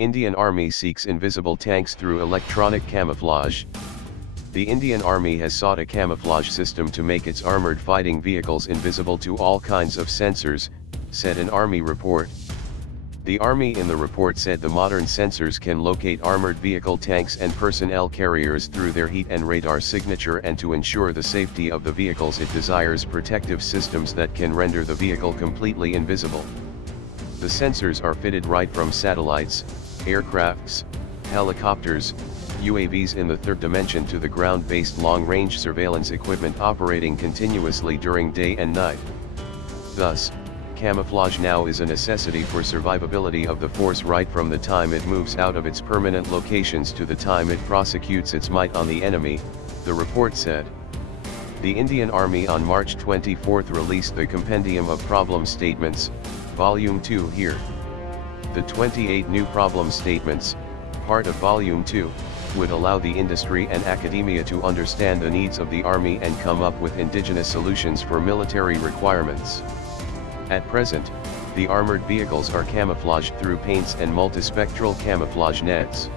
Indian Army seeks invisible tanks through electronic camouflage. The Indian Army has sought a camouflage system to make its armored fighting vehicles invisible to all kinds of sensors, said an Army report. The Army in the report said the modern sensors can locate armored vehicle tanks and personnel carriers through their heat and radar signature, and to ensure the safety of the vehicles it desires protective systems that can render the vehicle completely invisible. The sensors are fitted right from satellites, aircrafts, helicopters, UAVs in the third dimension to the ground-based long-range surveillance equipment operating continuously during day and night. Thus, camouflage now is a necessity for survivability of the force right from the time it moves out of its permanent locations to the time it prosecutes its might on the enemy, the report said. The Indian Army on March 24 released the Compendium of Problem Statements, Volume 2 here. The 28 new problem statements, part of Volume 2, would allow the industry and academia to understand the needs of the Army and come up with indigenous solutions for military requirements. At present, the armored vehicles are camouflaged through paints and multispectral camouflage nets.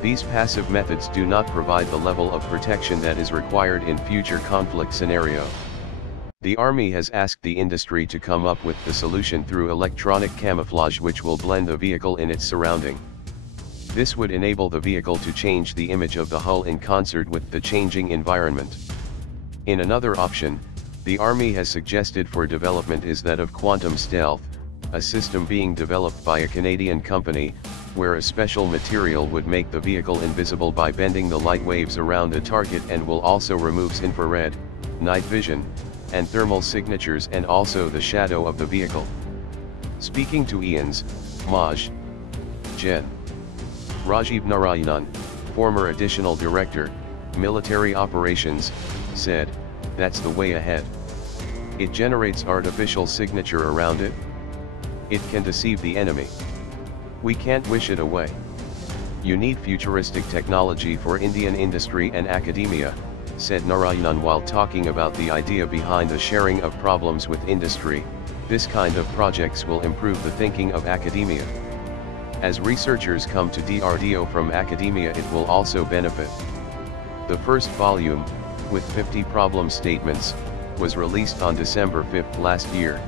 These passive methods do not provide the level of protection that is required in future conflict scenario. The Army has asked the industry to come up with the solution through electronic camouflage, which will blend the vehicle in its surrounding. This would enable the vehicle to change the image of the hull in concert with the changing environment. In another option, the Army has suggested for development is that of quantum stealth, a system being developed by a Canadian company, where a special material would make the vehicle invisible by bending the light waves around a target, and will also remove infrared, night vision, and thermal signatures, and also the shadow of the vehicle. Speaking to Ian's, Maj. Gen. Rajiv Narayanan, former Additional Director, Military Operations, said, "That's the way ahead. It generates artificial signature around it. It can deceive the enemy. We can't wish it away. You need futuristic technology for Indian industry and academia," said Narayanan while talking about the idea behind the sharing of problems with industry. This kind of projects will improve the thinking of academia. As researchers come to DRDO from academia, it will also benefit. The first volume, with 50 problem statements, was released on December 5 last year.